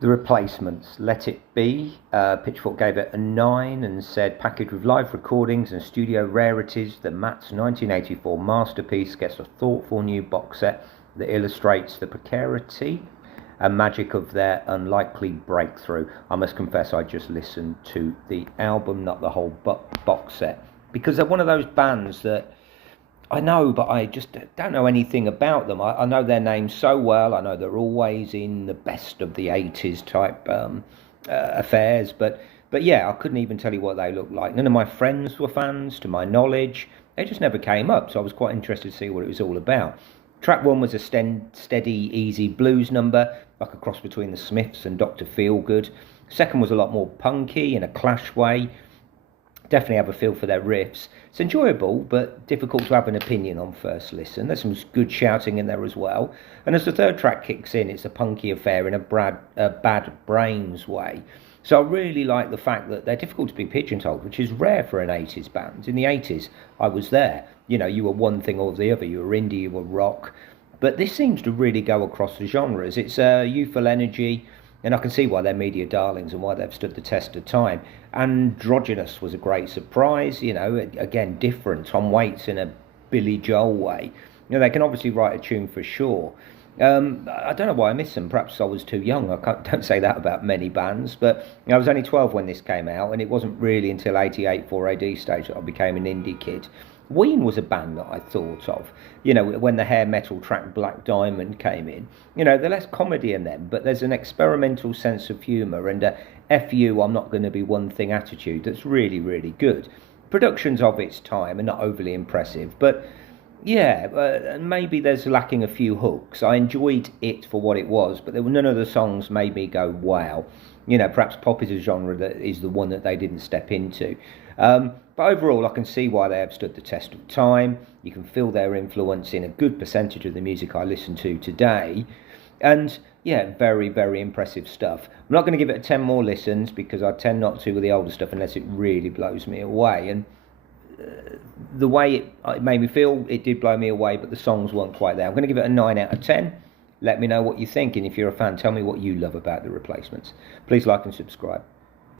The Replacements, Let It Be. Pitchfork gave it a 9 and said, packaged with live recordings and studio rarities, the Matt's 1984 masterpiece gets a thoughtful new box set that illustrates the precarity and magic of their unlikely breakthrough. I must confess, I just listened to the album, not the whole box set, because they're one of those bands that I know, but I just don't know anything about them. I know their names so well. I know they're always in the best of the 80s type affairs. But yeah, I couldn't even tell you what they looked like. None of my friends were fans, to my knowledge. They just never came up, so I was quite interested to see what it was all about. Track one was a steady, easy blues number, like a cross between the Smiths and Dr. Feelgood. Second was a lot more punky in a Clash way. Definitely have a feel for their riffs. It's enjoyable, but difficult to have an opinion on first listen. There's some good shouting in there as well. And as the third track kicks in, it's a punky affair in a Bad Brains way. So I really like the fact that they're difficult to be pigeonholed, which is rare for an 80s band. In the 80s, I was there. You know, you were one thing or the other. You were indie, you were rock. But this seems to really go across the genres. It's youthful energy, and I can see why they're media darlings and why they've stood the test of time. Androgynous was a great surprise, you know, again, different. Tom Waits in a Billy Joel way. You know, they can obviously write a tune for sure. I don't know why I missed them. Perhaps I was too young. Don't say that about many bands. But you know, I was only 12 when this came out, and it wasn't really until 88, 4AD stage that I became an indie kid. Ween was a band that I thought of, you know, when the hair metal track Black Diamond came in. You know, there's less comedy in them, but there's an experimental sense of humour and a F you, I'm not going to be one thing attitude that's really, really good. Productions of its time are not overly impressive, but yeah, maybe there's lacking a few hooks. I enjoyed it for what it was, but there were none of the songs made me go, wow. You know, perhaps pop is a genre that is the one that they didn't step into. But overall, I can see why they have stood the test of time. You can feel their influence in a good percentage of the music I listen to today. And yeah, very, very impressive stuff. I'm not going to give it a 10 more listens because I tend not to with the older stuff unless it really blows me away. And the way it made me feel, it did blow me away, but the songs weren't quite there. I'm going to give it a 9 out of 10. Let me know what you think, and if you're a fan, tell me what you love about The Replacements. Please like and subscribe.